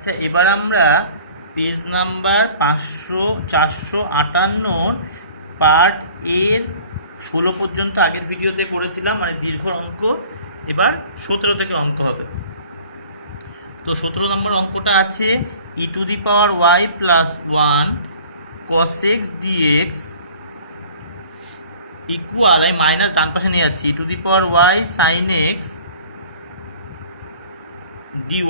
আচ্ছা, এবার আমরা পেজ নাম্বার 458 পার্ট এর 16 পর্যন্ত আগের ভিডিওতে করেছিলাম, মানে দীর্ঘ অঙ্ক। এবার 17 থেকে অঙ্ক হবে। তো 17 নম্বর অঙ্কটা আছে e⁻y + 1 cos x dx equal, আমি মাইনাস ডান পাশে নিয়ে যাচ্ছি, e⁻y sin x dy।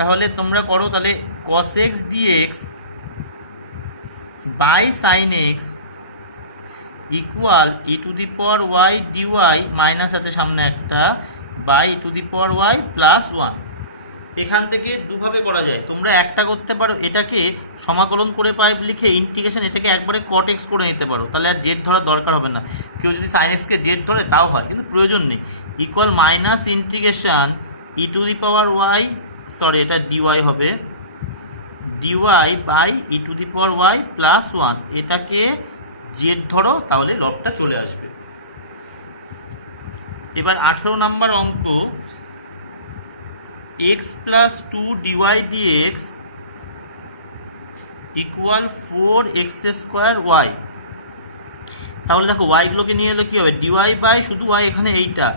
তাহলে তোমরা করো, তাহলে cos x dx by sin x equal e⁻y dy minus আছে সামনে একটা বাই e⁻y + 1। এখান থেকে দুভাবে করা যায়, তোমরা একটা করতে পারো, এটাকে সমাকলন করে পাই লিখে ইন্টিগ্রেশন এটাকে একবারে cot x করে নিতে পারো, তাহলে আর জেড ধরার দরকার হবে না। কেউ যদি sin x কে জেড ধরে তাও হয়, কিন্তু প্রয়োজন নেই। Equal minus integration e⁻y, sorry এটা dy হবে, dy বাই e⁻y + 1, এটাকে জেড ধরো, তাহলে লবটা চলে আসবে। এবার 18 নম্বর অঙ্ক x + 2 dy dx equal 4x² y। তাহলে দেখো ওয়াইগুলোকে নিয়ে এলো কী হবে, dy বাই শুধু y এখানে এইটা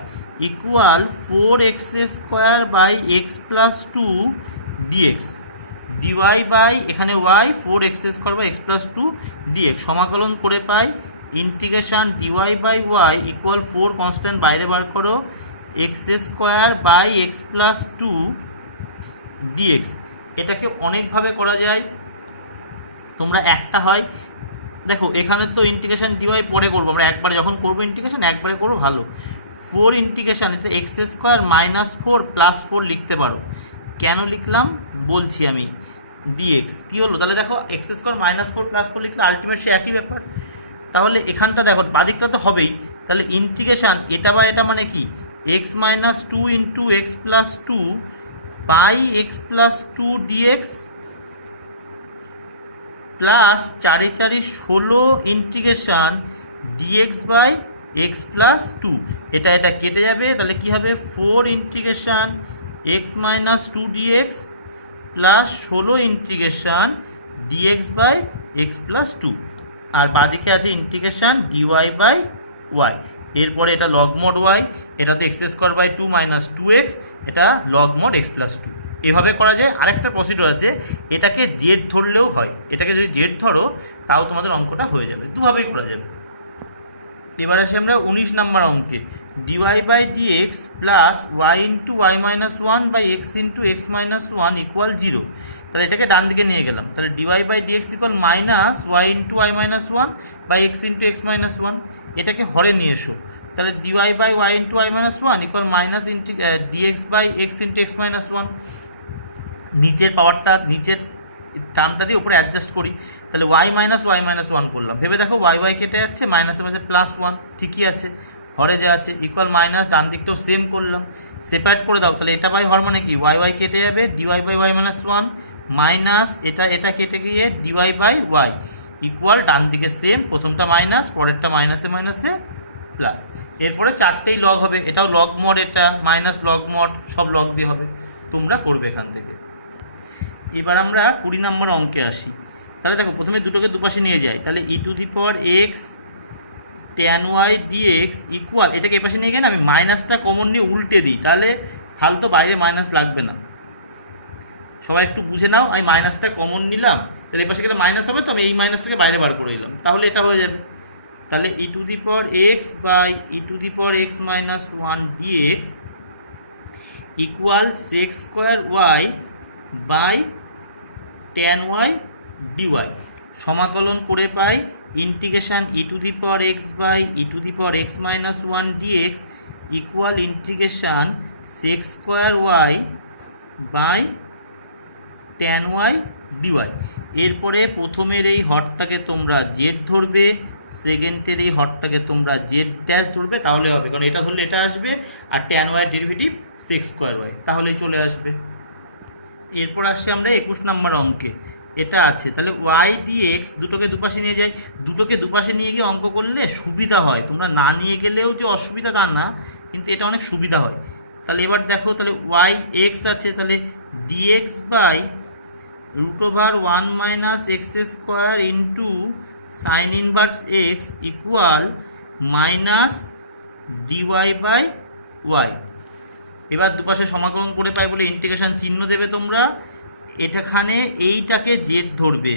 equal 4x² by x + 2 dx, dy by এখানে y 4x² by x + 2 dx সমাকলন করে পাই integration dy by y equal 4 constant বাইরে বার করো x² বাই x + 2 dx। এটাকে অনেকভাবে করা যায়, তোমরা একটা হয় দেখো এখানে তো ইন্টিগ্রেশন dy পরে করবো আমরা, একবারে যখন করবো ইন্টিগ্রেশন একবারে করবো ভালো। 4 ইন্টিগ্রেশন এটা x² - 4 + 4 লিখতে পারো। কেন লিখলাম বলছি আমি, dx কী হলো, তাহলে দেখো x² - 4 + 4 লিখলে আলটিমেট সে একই ব্যাপার। তাহলে এখানটা দেখো বাদিকটা তো হবেই, তাহলে ইন্টিগ্রেশন এটা বা এটা মানে কি x - 2 × x + 2 by x + 2 dx plus 4 × 4 = 16 integration dx by x + 2। এটা কেটে যাবে, তাহলে কি হবে 4 integration x - 2 dx plus 16 integration dx by x + 2, আর বাদিকে আছে ইন্টিগ্রেশন dy বাই y। এরপরে এটা লগমোড y, এটা তো x² বাই 2 - 2x, এটা লগমোড x + 2। এভাবে করা যায়। আরেকটা প্রসিডিউর আছে, এটাকে জেড ধরলেও হয়, এটাকে যদি জেড ধরো তাও তোমাদের অঙ্কটা হয়ে যাবে, দুভাবেই করা যাবে। এবার আসি আমরা 19 নম্বর অঙ্কে dy by dx plus y × y - 1 by x × x - 1 equal 0। তাহলে এটাকে ডান দিকে নিয়ে গেলাম, তাহলে dy by dx equal minus y × y - 1 by x × x - 1, এটাকে হরে নিয়ে এসো। তাহলে dy by y × y - 1 equal minus dx by x × x - 1। নিচের পাওয়ারটা নিচের টার্মটা দিয়ে উপরে অ্যাডজাস্ট করি, তাহলে y - y - 1 করলাম, ভেবে দেখো y কেটে যাচ্ছে, মাইনাসে মাসে +1 ঠিকই আছে, হরে যা আছে ইকুয়াল মাইনাস, ডান দিকটাও সেম করলাম, সেপারেট করে দাও, তাহলে এটা বাই হর মানে কি y কেটে যাবে, dy বাই y - 1 মাইনাস এটা কেটে গিয়ে dy বাই y ইকুয়াল ডান দিকে সেম, প্রথমটা মাইনাস পরেরটা মাইনাসে মাইনাসে প্লাস। এরপরে চারটেই লগ হবে, এটাও লগ মড, এটা মাইনাস লগ মড, সব লগ দিয়ে হবে, তোমরা করবে এখান থেকে। এবার আমরা 20 নম্বর অঙ্কে আসি। তাহলে দেখো প্রথমে দুটোকে দুপাশে নিয়ে যাই, তাহলে e⁻x tan y dx equal, এটাকে এপাশে নিয়ে গেলে আমি মাইনাসটা কমন নিয়ে উল্টে দিই, তাহলে ফালতু বাইরে মাইনাস লাগবে না। সবাই একটু বুঝে নাও, আমি মাইনাসটা কমন নিলাম, তাহলে এপাশে গেলে মাইনাস হবে, তো আমি এই মাইনাসটাকে বাইরে বার করে দিলাম, তাহলে এটা হয়ে যাবে। তাহলে e⁻x by e⁻x - 1 dx equal sec² y by tan y dy সমাকলন করে পাই integration e⁻x by e⁻x - 1 dx equal integration sec² y by tan y dy। এরপরে প্রথমের এই হরটাকে তোমরা জেড ধরবে, সেকেন্ডের এই হরটাকে তোমরা জেড ড্যাশ ধরবে, তাহলে হবে, কারণ এটা ধরলে এটা আসবে, আর tan y derivative sec² y, তাহলেই চলে আসবে। এরপর আসছে আমরা 21 নম্বর অঙ্কে, এটা আছে, তাহলে y dx দুটোকে দুপাশে নিয়ে যাই, দুটোকে দুপাশে নিয়ে গিয়ে অঙ্ক করলে সুবিধা হয়, তোমরা না নিয়ে গেলেও যে অসুবিধা তা না, কিন্তু এটা অনেক সুবিধা হয়। তাহলে এবার দেখো, তাহলে ওয়াই এক্স আছে, তাহলে dx by root over 1 minus x square into sine inverse x equal minus d y by y. এবার দুপাশে সমাকলন করে পাই বলে ইন্টিগ্রেশন চিহ্ন দেবে তোমরা, এটাখানে এইটাকে জেড ধরবে,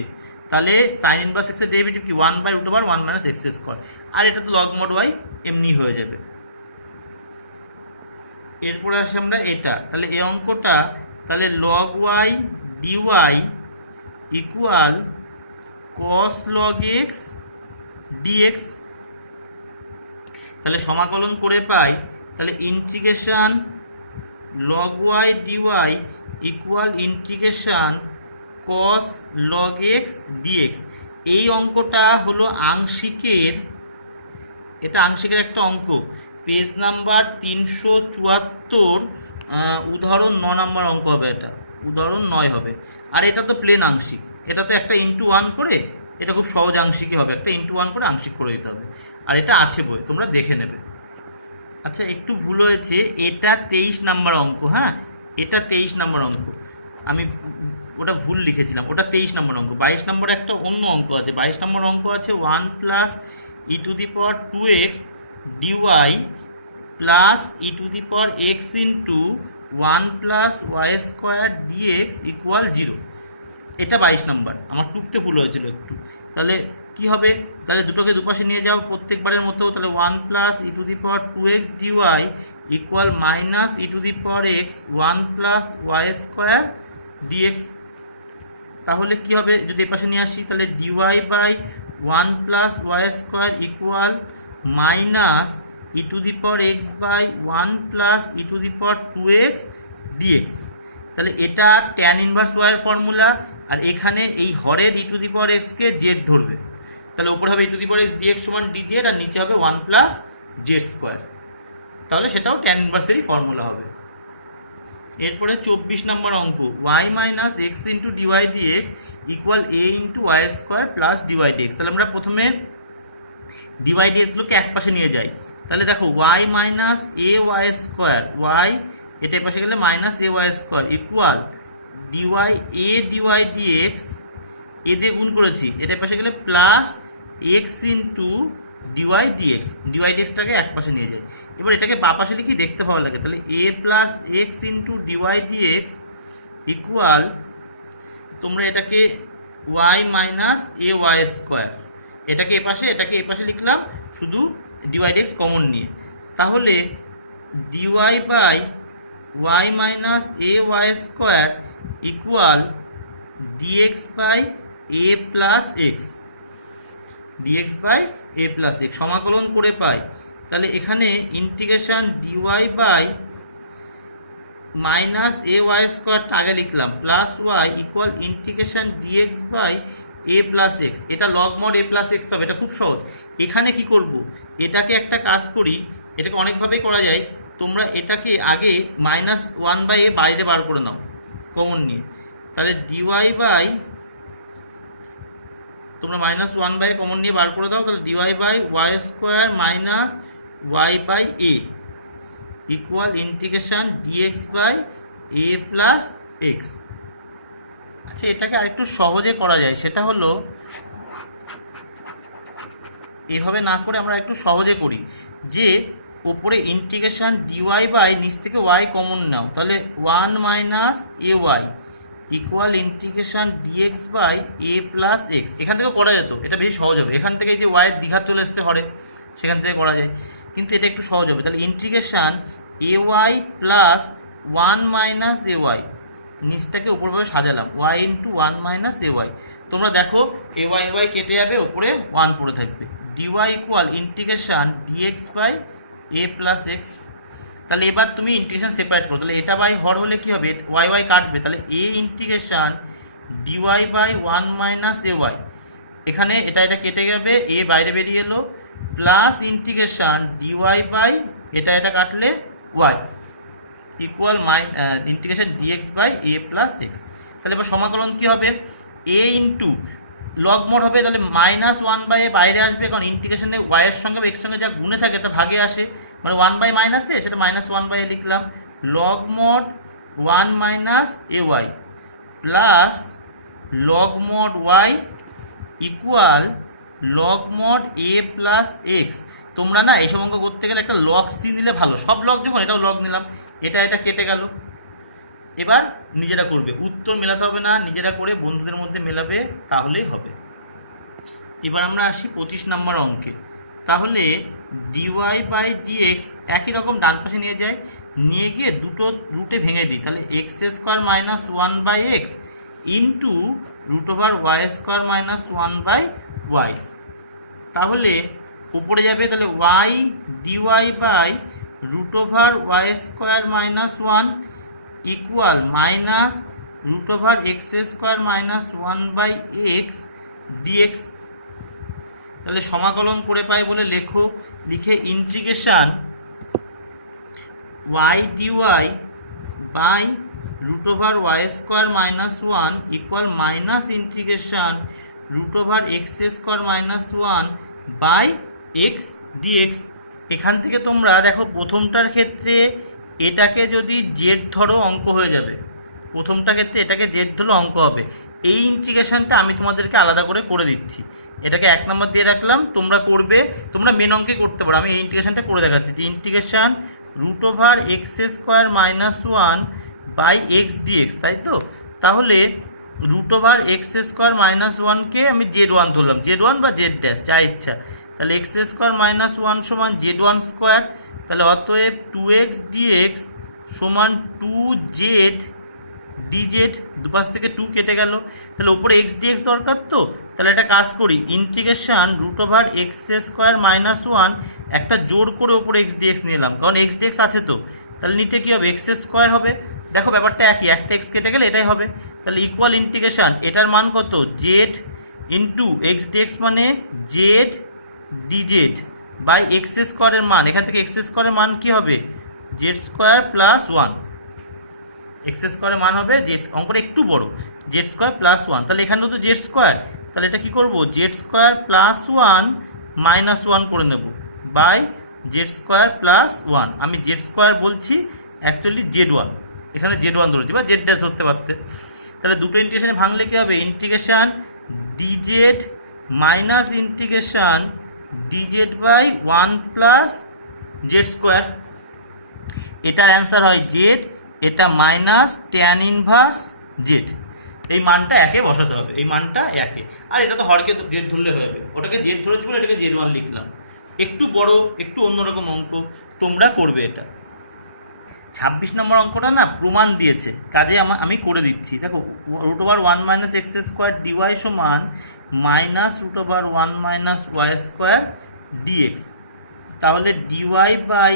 তাহলে সাইন ইনভার্স এক্সের ডেরিভেটিভ কি 1 by root over 1 minus x square, আর এটা তো লগ মড ওয়াই এমনি হয়ে যাবে। এরপরে আসে আমরা এটা, তাহলে এই অঙ্কটা তাহলে log y d y equal cos log x dx. তাহলে সমাকলন করে পাই, তাহলে integration log y d y equal integration cos log x d x. এই অঙ্কটা হলো আংশিকের, এটা আংশিকের একটা অঙ্ক, পেজ নাম্বার 374, উদাহরণ 9 নম্বর অঙ্ক হবে, এটা উদাহরণ 9 হবে। আর এটা তো প্লেন আংশিক, এটা তো একটা ইন্টু 1 করে, এটা খুব সহজ আংশিকই হবে, একটা ইন্টু 1 করে আংশিক করে দিতে হবে, আর এটা আছে বই, তোমরা দেখে নেবে। আচ্ছা একটু ভুল হয়েছে, এটা 23 নম্বর অঙ্ক, হ্যাঁ এটা 23 নম্বর অঙ্ক, আমি ওটা ভুল লিখেছিলাম, ওটা 23 নম্বর অঙ্ক। 22 নম্বরে একটা অন্য অঙ্ক আছে, 22 নম্বর অঙ্ক আছে 1 plus e to the power 2x d y plus e to the power x into 1 plus y square d x equal 0। এটা 22 নম্বর, আমার টুকতে ভুল হয়েছিল একটু। তাহলে কি হবে, তাহলে দুটোকে দুপাশে নিয়ে যাও প্রত্যেকবারের মতো, তাহলে 1 plus e to the power 2x dy equal minus e to the power x 1 plus y square dx. তাহলে কি হবে, যদি এপাশে নিয়ে আসি, তাহলে dy by 1 plus y square equal minus e to the power x by 1 plus e to the power 2x dx. তাহলে এটা ট্যান ইনভার্স ওয়াই এর ফর্মুলা, আর এখানে এই হরের ই টু দি পাওয়ার এক্সকে জেড ধরবে, তাহলে উপরে হবে e to the power x dx সমান ডিজেড, আর নিচে হবে 1 প্লাস জেড স্কোয়ার, তাহলে সেটাও ট্যান ইনভার্সেরই ফর্মুলা হবে। এরপরে 24 নম্বর অঙ্ক, y minus x into dy dx equal a into y square plus dy dx. তাহলে আমরা প্রথমে ডিওয়াই ডিএক্সগুলোকে এক পাশে নিয়ে যাই, তাহলে দেখো y minus a y square, y এটা এ পাশে গেলে minus a y square equal dy a dy dx, a দিয়ে গুণ করেছি, এটা এ পাশে গেলে plus x into dy dx, dy ডিএক্সটাকে এক পাশে নিয়ে যায়। এবার এটাকে বা পাশে লিখি, দেখতে ভালো লাগে, তাহলে a plus x into dy dx equal, তোমরা এটাকে y minus a y square, এটাকে এ পাশে লিখলাম শুধু ডিওয়াই ডিএক্স কমন নিয়ে, তাহলে dy by y minus a y square equal dx by a plus x, dx by a plus x. সমাকলন করে পাই, তাহলে এখানে integration dy by minus a y স্কোয়ারটা আগে লিখলাম plus y equal integration dx by a plus x, এটা log mod a plus x হবে, এটা খুব সহজ। এখানে কি করব, এটাকে একটা কাজ করি, এটাকে অনেকভাবেই করা যায়, তোমরা এটাকে আগে মাইনাস 1 বাই এ বাইরে বার করে নাও কমন নিয়ে, তাহলে ডিওয়াই বাই, তোমরা মাইনাস 1 বাই কমন নিয়ে বার করে দাও, তাহলে dy by y square minus y by a equal integration dx by a plus x. আচ্ছা এটাকে আরেকটু সহজে করা যায়, সেটা হলো এভাবে না করে আমরা একটু সহজে করি, যে ওপরে ইন্টিগ্রেশন ডিওয়াই বাই নিচ থেকে ওয়াই কমন নাও, তাহলে 1 minus a y equal integration dx by a plus x. এখান থেকেও করা যেত, এটা বেশি সহজ হবে, এখান থেকে যে ওয়াইয়ের দ্বিঘাত চলে এসছে হরে, সেখান থেকে করা যায়, কিন্তু এটা একটু সহজ হবে। তাহলে integration A y plus 1 minus a Y, নিচটাকে ওপরভাবে সাজালাম Y into 1 minus a Y, তোমরা দেখো এ ওয়াই কেটে যাবে, ওপরে 1 পড়ে থাকবে, dy equal integration dx by a plus x. তাহলে এবার তুমি ইন্টিগ্রেশন সেপারেট করো, তাহলে এটা বাই হর হলে কী হবে, ওয়াই কাটবে, তাহলে a integration dy by 1 minus a y, এখানে এটা কেটে যাবে, এ বাইরে বেরিয়ে এলো, প্লাস ইন্টিগ্রেশন ডিওয়াই বাই এটা কাটলে y equal integration dx by a plus x. তাহলে এবার সমাকলন কী হবে, এ ইন্টু লগ মোড হবে, তাহলে মাইনাস 1 বাই এ বাইরে আসবে, কারণ ইন্টিগ্রেশনে ওয়াইয়ের সঙ্গে এক্স সঙ্গে যা গুণে থাকে তা ভাগে আসে, মানে 1 বাই মাইনাস এ, সেটা মাইনাস 1 বাই এ লিখলাম। Log mod 1 minus a y plus log mod y equal log mod a plus x. তোমরা না এইসব অঙ্ক করতে গেলে একটা লগ সি নিলে ভালো, সব লগ যখন এটাও লগ নিলাম, এটা কেটে গেল। এবার নিজেরা করবে, উত্তর মেলাতে হবে না, নিজেরা করে বন্ধুদের মধ্যে মেলাবে, তাহলেই হবে। এবার আমরা আসি 25 নম্বর অঙ্কে। তাহলে ডিওয়াই বাই ডিএক্স একই রকম ডান পাশে নিয়ে যাই, নিয়ে গিয়ে দুটো রুটে ভেঙে দিই, তাহলে x square minus 1 by x into root over y square minus 1 by y. তাহলে উপরে যাবে, তাহলে y dy by root over y square minus 1 equal minus root over x square minus 1 by x dx. তাহলে সমাকলন করে পাই বলে লেখো, লিখে integration y dy by root over y square minus 1 equal minus integration root over x square minus 1 by x dx. এখান থেকে তোমরা দেখো প্রথমটার ক্ষেত্রে এটাকে যদি জেড ধরো অঙ্ক হয়ে যাবে, প্রথমটার ক্ষেত্রে এটাকে জেড ধরো অঙ্ক হবে। এই ইন্টিগ্রেশনটা আমি তোমাদেরকে আলাদা করে দিচ্ছি, এটাকে 1 নম্বর দিয়ে রাখলাম, তোমরা করবে, তোমরা মেন অঙ্কে করতে পারো। আমি এই ইন্টিগ্রেশনটা করে দেখাচ্ছি, যে integration root over x square minus 1 by x dx, তাই তো? তাহলে root over x square minus 1কে আমি জেড 1 ধরলাম, জেড 1 বা জেড ড্যাশ যা ইচ্ছা। তাহলে এক্স স্কোয়ার মাইনাস 1 সমান জেড 1 স্কোয়ার, তাহলে অতএব 2x dx সমান 2z dz, দুপাশ থেকে 2 কেটে গেল, তাহলে উপরে x dx দরকার তো, তাহলে একটা কাজ করি, integration root over x square minus 1 একটা জোর করে উপরে x dx নিলাম, কারণ x dx আছে তো, তাহলে নিতে কী হবে, এক্স স্কোয়ার হবে। দেখো ব্যাপারটা একই, একটা x কেটে গেলে এটাই হবে। তাহলে ইকুয়াল ইন্টিগ্রেশন এটার মান কত, z ইন্টু এক্স ডিএক্স মানে z dz বাই এক্স স্কোয়ারের মান, এখান থেকে এক্স স্কোয়ারের মান কী হবে, জেড স্কোয়ার প্লাস 1, এক্স স্কোয়ারের মান হবে, যে অঙ্কটা একটু বড়, জেড স্কোয়ার প্লাস 1, তাহলে এখানে তো জেড স্কোয়ার, তাহলে এটা কী করবো, জেড স্কোয়ার প্লাস 1 মাইনাস 1 করে নেব বাই জেড স্কোয়ার প্লাস 1। আমি জেড স্কোয়ার বলছি, অ্যাকচুয়ালি জেড 1, এখানে জেড 1 ধরেছি, বা জেড ড্যাশ ধরতে পারতে। তাহলে দুটো ইন্টিগ্রেশনে ভাঙলে কী হবে, integration dz minus integration dz by 1 plus z square, এটার অ্যান্সার হয় জেড, এটা মাইনাস ট্যান ইনভার্স জেড। এই মানটা একে বসাতে হবে, এই মানটা একে, আর এটা তো হরকে তো জেড ধরলে হয়ে যাবে, ওটাকে জেড ধরেছি বলে এটাকে জেড 1 লিখলাম। একটু বড়, একটু অন্যরকম অঙ্ক, তোমরা করবে এটা। 26 নম্বর অঙ্কটা না প্রমাণ দিয়েছে, কাজে আমি করে দিচ্ছি। দেখো root over 1 minus x square dy সমান minus root over 1 minus y square dx. তাহলে dy by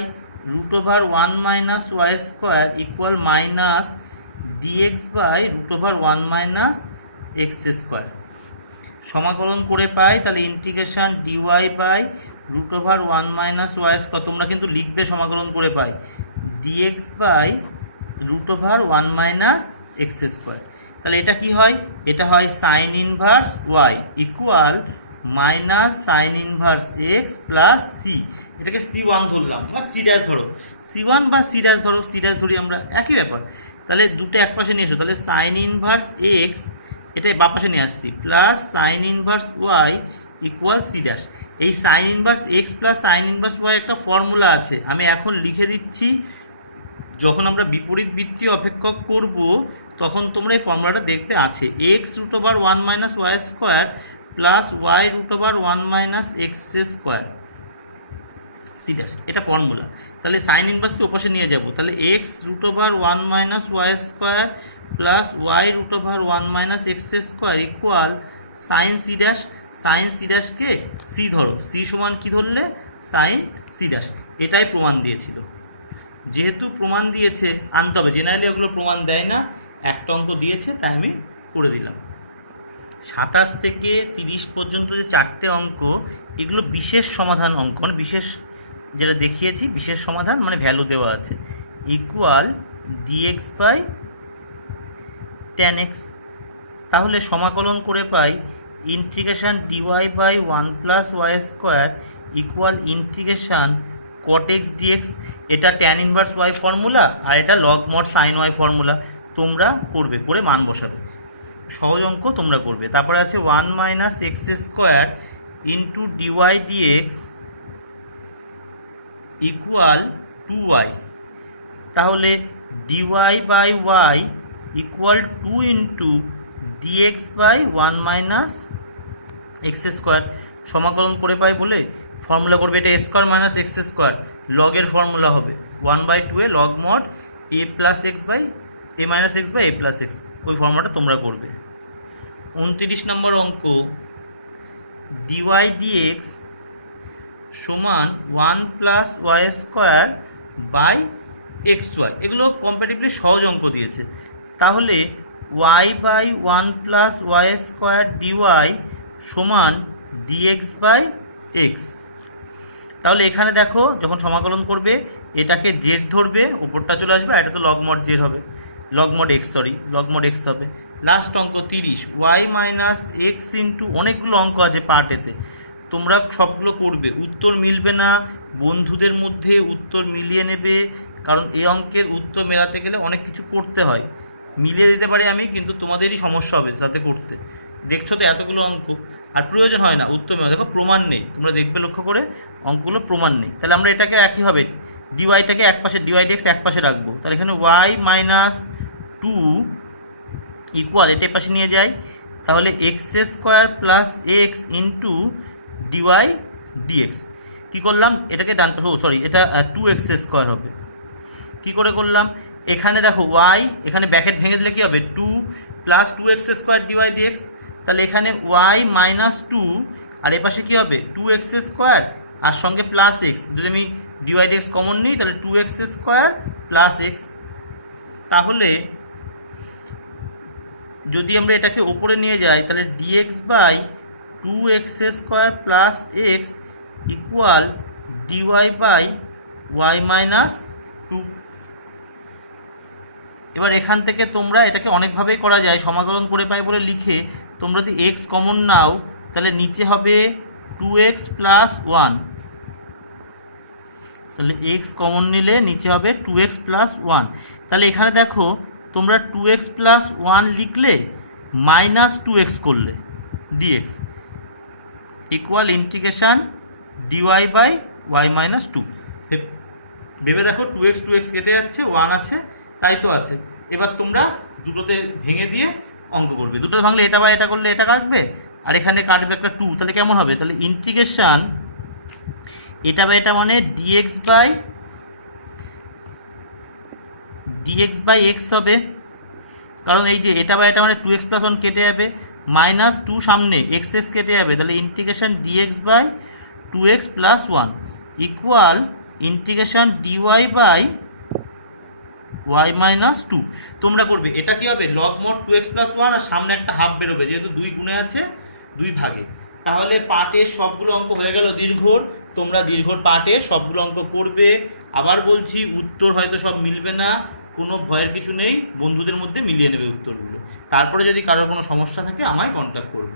root over 1 minus y square equal minus dx by root over 1 minus x square. সমাকলন করে পাই, তাহলে integration dy by root over 1 minus y square, তোমরা কিন্তু লিখবে সমাকলন করে পাই, dx by root over 1 minus x square. তাহলে এটা কি হয়, এটা হয় sine inverse y equal minus sine inverse x plus c. এটাকে C1 ধরলাম, বা সি ড্যাশ ধরো, C1 বা সি ড্যাশ ধরো, সি ড্যাশ ধরি আমরা, একই ব্যাপার। তাহলে দুটো এক পাশে নিয়ে এসো, তাহলে সাইন ইনভার্স এক্স এটাই বাম পাশে নিয়ে আসছি, plus sine inverse y equal c dash. এই sine inverse x plus sine inverse y একটা ফর্মুলা আছে, আমি এখন লিখে দিচ্ছি, যখন আমরা বিপরীত বৃত্তীয় অপেক্ষক করব তখন তোমরা এই ফর্মুলাটা দেখতে আছে, x root over 1 minus y square plus y root over 1 minus x square c dash, এটা ফর্মুলা। তাহলে সাইন ইনভার্সকে ওপাশে নিয়ে যাব, তাহলে x root over 1 minus y square plus y root over 1 minus x square equal sine c dash. Sine c ড্যাশকে c ধরো, c সমান কী ধরলে, সাইন সি ড্যাশ। এটাই প্রমাণ দিয়েছিল, যেহেতু প্রমাণ দিয়েছে আনতে হবে, জেনারেলি ওগুলো প্রমাণ দেয় না, একটা অঙ্ক দিয়েছে তাই আমি করে দিলাম। 27 থেকে 30 পর্যন্ত যে 4টে অঙ্ক, এগুলো বিশেষ সমাধান অঙ্ক, মানে বিশেষ যেটা দেখিয়েছি বিশেষ সমাধান, মানে ভ্যালু দেওয়া আছে, equal dx by tan x. তাহলে সমাকলন করে পাই integration dy by 1 plus y square equal integration cot x dx, এটা tan ইনভার্স y ফর্মুলা আর এটা log mod sin y formula. তোমরা করবে, করে মান বসাবে, সহজ অঙ্ক তোমরা করবে। তারপরে আছে 1 minus x square into dy dx equal 2y। তাহলে dy by y equal 2 into dx by 1 minus x square. সমাকলন করে পাই বলে ফর্মুলা করবে, এটা স্কোয়ার মাইনাস এক্স স্কোয়ার লগের ফর্মুলা হবে 1/2 a log mod a plus x by a minus x by a plus x, ওই ফর্মুলাটা তোমরা করবে। 29 নম্বর অঙ্ক, ডিওয়াই ডিএক্স সমান 1 plus y square by x y. এগুলো কম্পারেটিভলি সহজ অঙ্ক দিয়েছে। তাহলে y by 1 plus y square dy সমান ডিএক্স বাই এক্স। তাহলে এখানে দেখো যখন সমাকলন করবে এটাকে জেড ধরবে, উপরটা চলে আসবে, আর এটা তো লগ মড জেড হবে, log mod x, log mod x হবে। লাস্ট অঙ্ক 30, ওয়াই মাইনাস এক্স ইন্টু, অনেকগুলো অঙ্ক আছে পার্ট এতে, তোমরা সবগুলো করবে, উত্তর মিলবে না, বন্ধুদের মধ্যে উত্তর মিলিয়ে নেবে, কারণ এই অঙ্কের উত্তর মেলাতে গেলে অনেক কিছু করতে হয়। মিলিয়ে দিতে পারি আমি, কিন্তু তোমাদেরই সমস্যা হবে তাতে করতে। দেখছো তো এতগুলো অঙ্ক, আর প্রয়োজন হয় না উত্তর মেলা, দেখো প্রমাণ নেই, তোমরা দেখবে লক্ষ্য করে অঙ্কগুলো প্রমাণ নেই। তাহলে আমরা এটাকে একই হবে, ডিওয়াইটাকে এক পাশে, ডিওয়াই ডিএক্স এক পাশে রাখবো। তাহলে এখানে ওয়াই মাইনাস 2 ইকুয়াল, এটা পাশে নিয়ে যাই, তাহলে x square plus x into dy dx. কী করলাম, এটাকে ডান, এটা 2x স্কোয়ার হবে। কী করে করলাম, এখানে দেখো ওয়াই, এখানে ব্যাকেট ভেঙে দিলে কী হবে, 2 plus 2x square dy dx. তাহলে এখানে ওয়াই মাইনাস 2, আর এ পাশে কী হবে 2x স্কোয়ার, আর সঙ্গে প্লাস এক্স, যদি আমি ডিওয়াই ডিএক্স কমন নিই তাহলে 2x স্কোয়ার প্লাস এক্স। তাহলে যদি আমরা এটাকে ওপরে নিয়ে যাই তাহলে dx by 2x square plus x equal dy by y minus 2। এবার এখান থেকে তোমরা এটাকে অনেকভাবেই করা যায়, সমাকলন করে পাই বলে লিখে তোমরা যদি এক্স কমন নাও তাহলে নিচে হবে 2x প্লাস 1, তাহলে এক্স কমন নিলে নিচে হবে 2x প্লাস 1। তাহলে এখানে দেখো তোমরা 2x প্লাস 1 লিখলে মাইনাস 2x করলে dx equal integration dy by y minus 2। ভেবে দেখো 2x কেটে যাচ্ছে, 1 আছে, তাই তো আছে। এবার তোমরা দুটোতে ভেঙে দিয়ে অঙ্ক করবে, দুটো ভাঙলে এটা বা এটা করলে এটা কাটবে, আর এখানে কাটবে একটা 2, তাহলে কেমন হবে, তাহলে ইন্টিগ্রেশান এটা বা এটা মানে ডিএক্স বাই এক্স হবে, কারণ এই যে এটা বা এটা মানে 2x প্লাস 1 কেটে যাবে, মাইনাস 2 সামনে এক্স কেটে যাবে, তাহলে integration dx by 2x plus 1 equal integration dy by y minus 2। তোমরা করবে, এটা কি হবে লগ মোড 2x প্লাস 1, আর সামনে একটা হাফ বেরোবে, যেহেতু 2 গুণে আছে 2 ভাগে। তাহলে পার্টের সবগুলো অঙ্ক হয়ে গেল দীর্ঘর, তোমরা দীর্ঘর পার্টের সবগুলো অঙ্ক করবে। আবার বলছি উত্তর হয়তো সব মিলবে না, কোনো ভয়ের কিছু নেই, বন্ধুদের মধ্যে মিলিয়ে নেবে উত্তরগুলো। তারপরে যদি কারোর কোনো সমস্যা থাকে আমায় কন্ট্যাক্ট করবে।